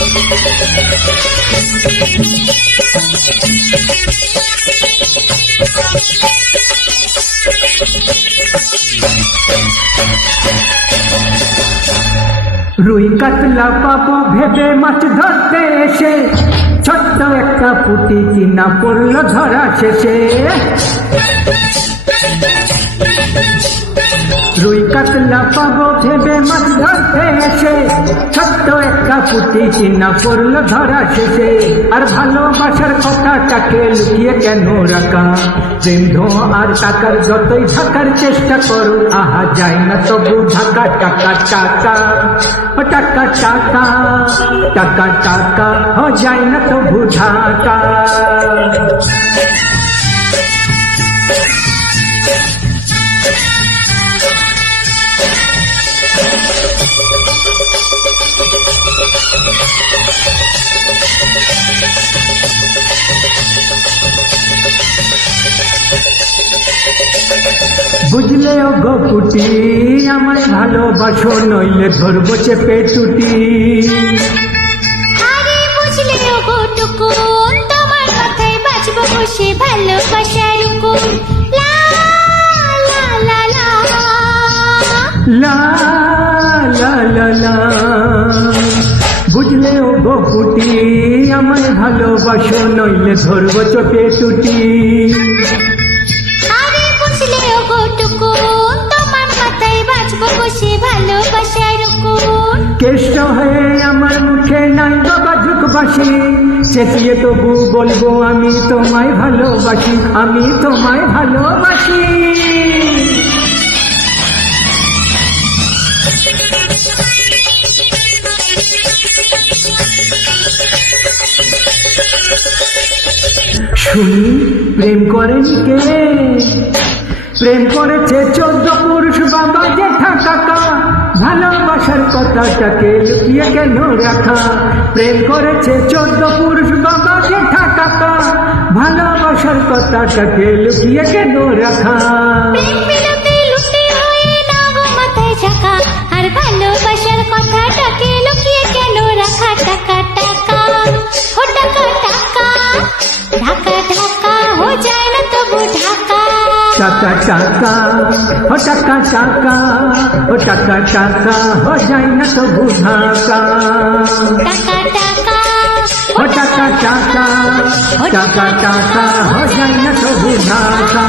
রুই কাতলা পাবো ভেবে মাছ ধরতে এসে ছোট্ট একটা পুঁটি চিনা পড়লো ধরা শেষে। রুই কাতলা পাবো ভেবে মাছ ধরতে এসে ছোট্ট একটা পুঁটি চিনা পড়লো ধরা শেষে। আর ভালোবাসার কথাটাকে লুকিয়ে কেন রাখা? প্রেম ধোঁয়া আর টাকার যতই ঢাকার চেষ্টা করো, আহা যায় না তবু ঢাকা। টাকা টাকা ও টাকা টাকা, টাকা টাকা ও যায় না তবু ঢাকা। বুঝলে ও গো পুটি আমায় ভালোবাসো, নইলে ধরবো চেপে টুটি। আরে বুঝলে ও গো টুকুন, তোমার কথায় বাঁচবো বসে ভালোবাসার গুণ। লা লা লা লা লা লা লা লা। বুঝলে ও গো পুটি আমায় ভালোবাসো, নইলে ধরবো চোপে টুটি। আরে বুঝলে ও গো টুকুন, তোমার কথায় বাঁচবো বসে ভালোবাসার গুণ। কেষ্ট হয়ে আমার মুখে নাই বাবা ঝুঁকবাসি, চেঁচিয়ে তবু বলবো আমি তোমায় ভালোবাসি, আমি তোমায় ভালোবাসি। শুনি প্রেম করেনি কে? প্রেম করেছে 14 পুরুষ বাবা জেঠা কাকা। ভালোবাসার কথাটাকে লুকিয়ে কেন রাখা? প্রেম করেছে 14 পুরুষ বাবা জেঠা কাকা। ভালোবাসার কথাটাকে লুকিয়ে কেন রাখা? প্রেম বিলোতে লুটে হয়ে না গো মাথায় ঝাঁকা, আর ভালোবাসার কথাটাকে লুকিয়ে কেন রাখা? টাকা টাকা ও টাকা টাকা, ঢাকা ঢাকা হো যায় না তবু ঢাকা। টাকা টাকা ও টাকা টাকা, ও টাকা টাকা हो যায় না তবু ঢাকা। টাকা টাকা ও টাকা টাকা, টাকা টাকা हो যায় না তবু ঢাকা।